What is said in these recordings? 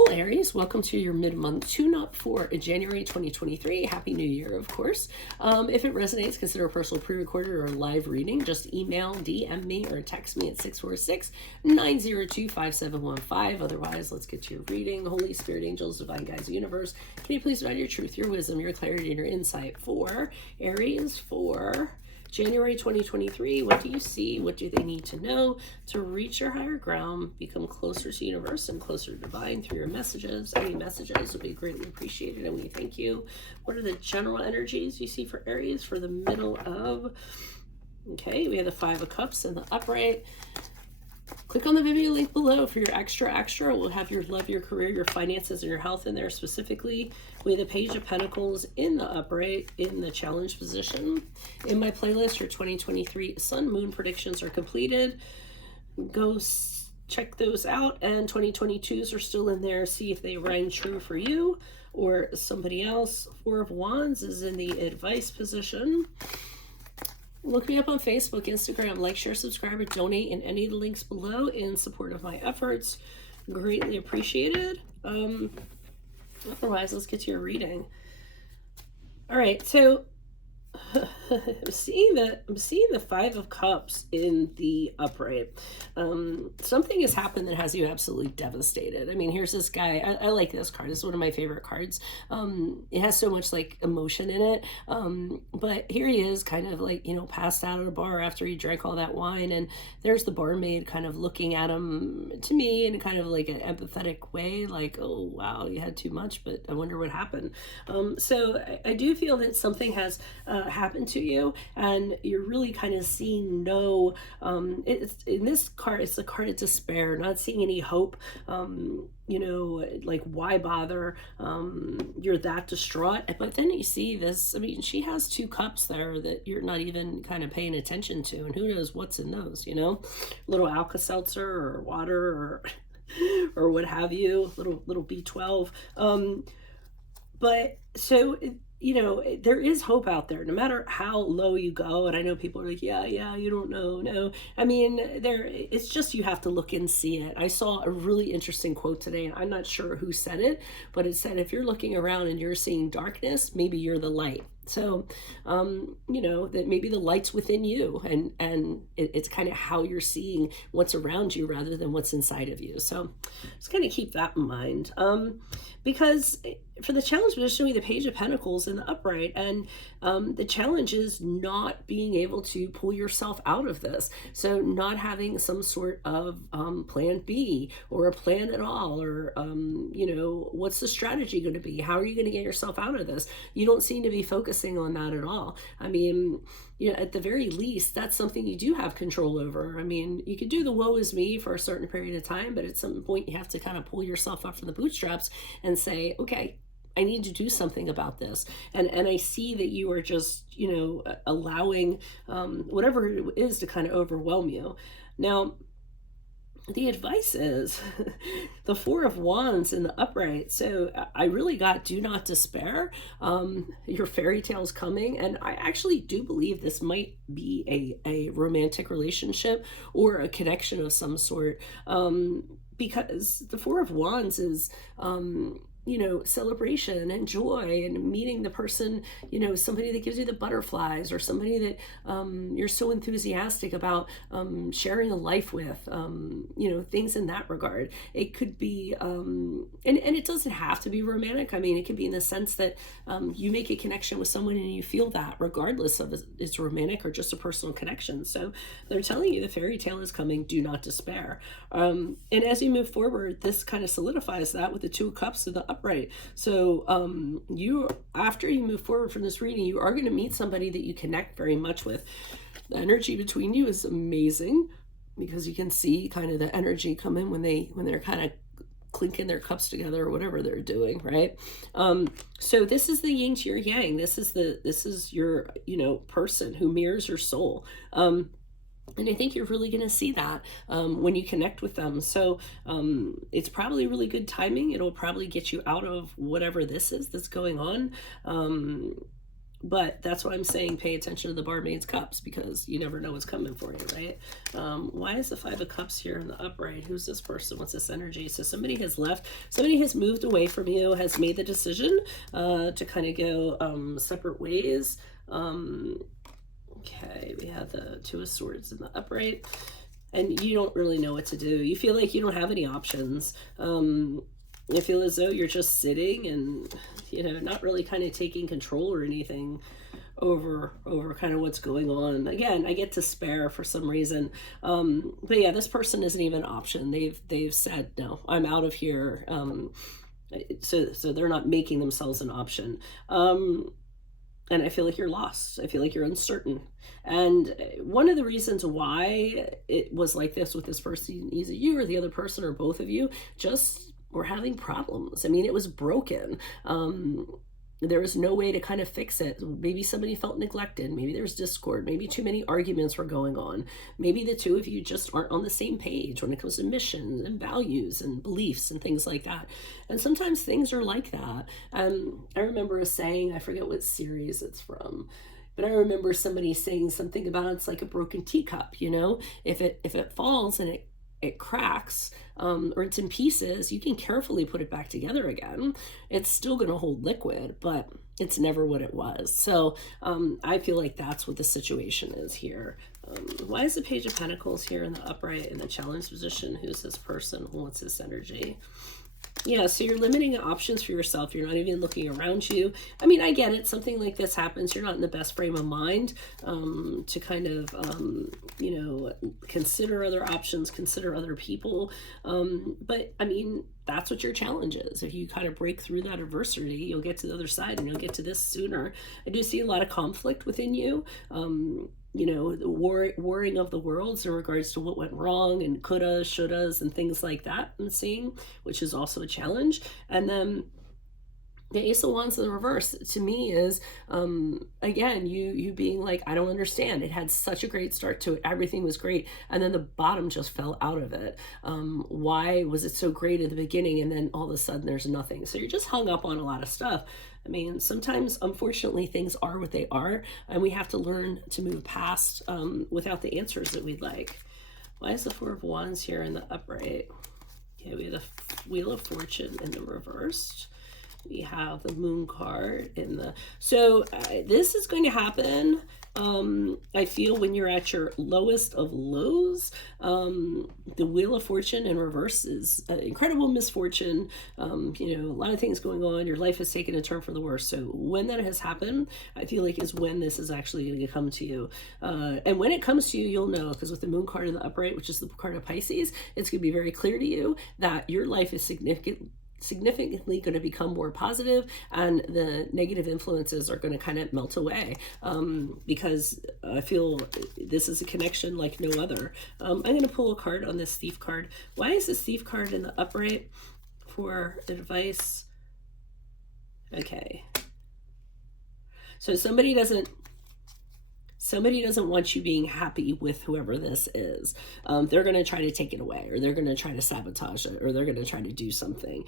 Hello Aries, welcome to your mid-month tune-up for January 2023. Happy New Year, of course. If it resonates, consider a personal pre-recorded or live reading. Just email, DM me, or text me at 646-902-5715. Otherwise, let's get to your reading. Holy Spirit, angels, divine guides, universe, can you please provide your truth, your wisdom, your clarity, and your insight for Aries for January 2023, what do you see? What do they need to know to reach your higher ground, become closer to universe and closer to divine through your messages? Any messages would be greatly appreciated, and we thank you. What are the general energies you see for Aries for the middle of, okay, we have the Five of Cups in the upright. Click on the video link below for your extra. We'll have your love, your career, your finances, and your health in there specifically. We have the Page of Pentacles in the upright in the challenge position. In my playlist, your 2023 Sun Moon predictions are completed. Go check those out, and 2022s are still in there. See if they rang true for you or somebody else. Four of Wands is in the advice position. Look me up on Facebook, Instagram, like, share, subscribe, or donate in any of the links below in support of my efforts. Greatly appreciated. Otherwise, let's get to your reading. All right, so I'm seeing the Five of Cups in the upright. Something has happened that has you absolutely devastated. I mean, here's this guy. I like this card. It's one of my favorite cards. It has so much like emotion in it. But here he is, kind of like, you know, passed out at a bar after he drank all that wine, and there's the barmaid kind of looking at him, to me, in kind of like an empathetic way, like, oh wow, you had too much, but I wonder what happened. So I do feel that something has happened to you, and you're really kind of seeing no, it's in this card, it's the card of despair, not seeing any hope. You know, like, why bother? You're that distraught. But then you see this, I mean, she has two cups there that you're not even kind of paying attention to, and who knows what's in those, you know, little Alka-Seltzer or water or what have you, little B12. But so, you know, there is hope out there, no matter how low you go. And I know people are like, yeah, you don't know. No, I mean, it's just, you have to look and see it. I saw a really interesting quote today, and I'm not sure who said it, but it said, if you're looking around and you're seeing darkness, maybe you're the light. So, you know, that maybe the light's within you, and it's kind of how you're seeing what's around you rather than what's inside of you. So just kind of keep that in mind. Because for the challenge, we're showing the Page of Pentacles in the upright, and the challenge is not being able to pull yourself out of this. So not having some sort of plan B or a plan at all, or, you know, what's the strategy going to be? How are you going to get yourself out of this? You don't seem to be focusing on that at all. I mean, you know, at the very least, that's something you do have control over. I mean, you could do the woe is me for a certain period of time, but at some point you have to kind of pull yourself up from the bootstraps and say, okay, I need to do something about this. And I see that you are just, you know, allowing whatever it is to kind of overwhelm you. Now, the advice is the Four of Wands in the upright. So I really got, do not despair. Your fairy tale's coming. And I actually do believe this might be a romantic relationship or a connection of some sort. Because the Four of Wands is, you know, celebration and joy and meeting the person, you know, somebody that gives you the butterflies, or somebody that you're so enthusiastic about sharing a life with, you know, things in that regard. It could be, and it doesn't have to be romantic. I mean, it could be in the sense that you make a connection with someone and you feel that regardless of it's romantic or just a personal connection. So they're telling you the fairy tale is coming, do not despair. And as you move forward, this kind of solidifies that with the Two of Cups of the upright. So you, after you move forward from this reading, you are going to meet somebody that you connect very much with. The energy between you is amazing, because you can see kind of the energy come in when they're kind of clinking their cups together or whatever they're doing, right? So this is the yin to your yang. This is your, you know, person who mirrors your soul. And I think you're really going to see that when you connect with them. So it's probably really good timing. It'll probably get you out of whatever this is that's going on. But that's why I'm saying pay attention to the barmaid's cups, because you never know what's coming for you, right? Why is the Five of Cups here in the upright? Who's this person? What's this energy? So somebody has left. Somebody has moved away from you, has made the decision to kind of go separate ways. Okay, we have the Two of Swords in the upright. And you don't really know what to do. You feel like you don't have any options. You feel as though you're just sitting and, you know, not really kind of taking control or anything over kind of what's going on. Again, I get despair for some reason. But yeah, this person isn't even an option. They've said, no, I'm out of here. So they're not making themselves an option. And I feel like you're lost. I feel like you're uncertain. And one of the reasons why it was like this with this person, either you or the other person or both of you, just were having problems. I mean, it was broken. There was no way to kind of fix it. Maybe somebody felt neglected. Maybe there's discord. Maybe too many arguments were going on. Maybe the two of you just aren't on the same page when it comes to missions and values and beliefs and things like that. And sometimes things are like that. I remember a saying, I forget what series it's from, but I remember somebody saying something about it's like a broken teacup, you know? If it falls and it cracks, or it's in pieces, you can carefully put it back together again. It's still going to hold liquid, but it's never what it was. So I feel like that's what the situation is here. Why is the Page of Pentacles here in the upright in the challenge position? Who's this person? What's this energy? Yeah, so you're limiting options for yourself. You're not even looking around you. I mean, I get it. Something like this happens. You're not in the best frame of mind to kind of, you know, consider other options, consider other people. But, I mean, that's what your challenge is. If you kind of break through that adversity, you'll get to the other side and you'll get to this sooner. I do see a lot of conflict within you. You know, the warring of the worlds in regards to what went wrong and coulda, shouldas, and things like that I'm seeing, which is also a challenge. And then the Ace of Wands in the reverse to me is, again, you being like, I don't understand. It had such a great start to it. Everything was great. And then the bottom just fell out of it. Why was it so great at the beginning? And then all of a sudden there's nothing. So you're just hung up on a lot of stuff. I mean, sometimes, unfortunately, things are what they are, and we have to learn to move past without the answers that we'd like. Why is the Four of Wands here in the upright? Okay, we have the Wheel of Fortune in the reversed. We have the Moon card in the... So this is going to happen, I feel, when you're at your lowest of lows. The Wheel of Fortune in reverse is incredible misfortune. You know, a lot of things going on. Your life has taken a turn for the worse. So when that has happened, I feel like is when this is actually going to come to you. And when it comes to you, you'll know, because with the Moon card in the upright, which is the card of Pisces, it's going to be very clear to you that your life is significantly going to become more positive, and the negative influences are going to kind of melt away, because I feel this is a connection like no other. I'm going to pull a card on this Thief card. Why is this Thief card in the upright for advice? Okay, so somebody doesn't want you being happy with whoever this is. They're going to try to take it away, or they're going to try to sabotage it, or they're going to try to do something,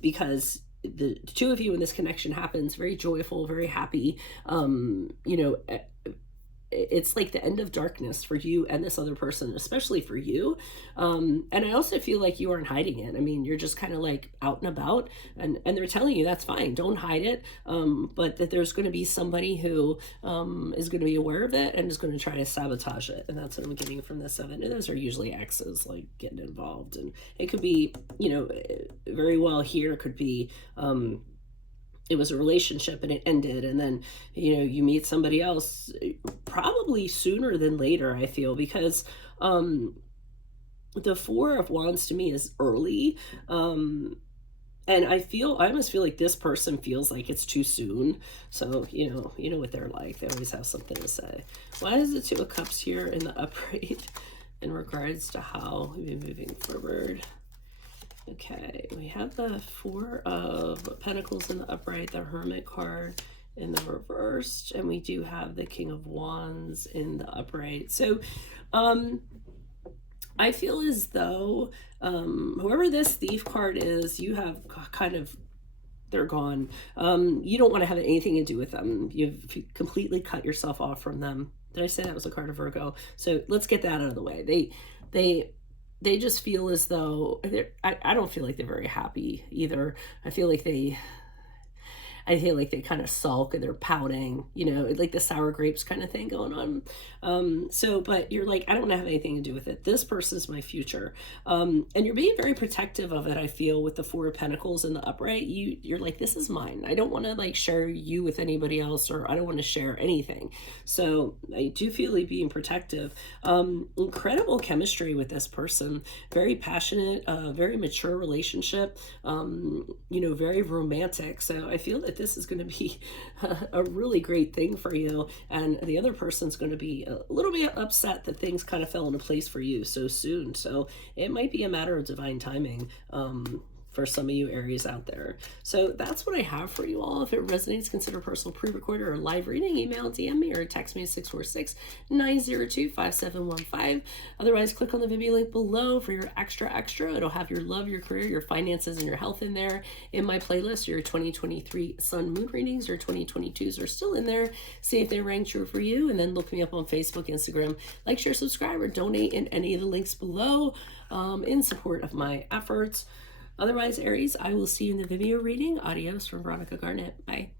because the two of you, when this connection happens, very joyful, very happy, you know, it's like the end of darkness for you and this other person, especially for you. And I also feel like you aren't hiding it. I mean, you're just kind of like out and about, and they're telling you that's fine, don't hide it. But that there's going to be somebody who is going to be aware of it and is going to try to sabotage it. And that's what I'm getting from the Seven. And those are usually exes, like, getting involved. And it could be, you know, very well here could be, it was a relationship and it ended, and then, you know, you meet somebody else probably sooner than later, I feel, because the Four of Wands to me is early, and I almost feel like this person feels like it's too soon. So you know what they're like. They always have something to say. Why is the Two of Cups here in the upright in regards to how we've been moving forward? Okay, we have the Four of Pentacles in the upright, the Hermit card in the reversed, and we do have the King of Wands in the upright. So I feel as though whoever this Thief card is, you have kind of, they're gone. You don't want to have anything to do with them. You've completely cut yourself off from them. Did I say that was a card of Virgo? So let's get that out of the way. They just feel as though I don't feel like they're very happy either. I feel like they kind of sulk and they're pouting, like the sour grapes kind of thing going on. But you're like, I don't have anything to do with it. This person's my future. And you're being very protective of it, I feel, with the Four of Pentacles in the upright. You're like, this is mine. I don't want to like share you with anybody else, or I don't want to share anything. So I do feel like being protective. Incredible chemistry with this person. Very passionate, very mature relationship, very romantic. So I feel that this is going to be a really great thing for you. And the other person's going to be a little bit upset that things kind of fell into place for you so soon. So it might be a matter of divine timing. For some of you Aries out there. So that's what I have for you all. If it resonates, consider personal pre-recorded or live reading. Email, DM me, or text me at 646-902-5715. Otherwise, click on the Vimeo link below for your extra. It'll have your love, your career, your finances, and your health in there. In my playlist, your 2023 Sun Moon readings or 2022s are still in there. See if they rang true for you, and then look me up on Facebook, Instagram. Like, share, subscribe, or donate in any of the links below in support of my efforts. Otherwise, Aries, I will see you in the Vimeo reading. Adios from Veronica Garnet. Bye.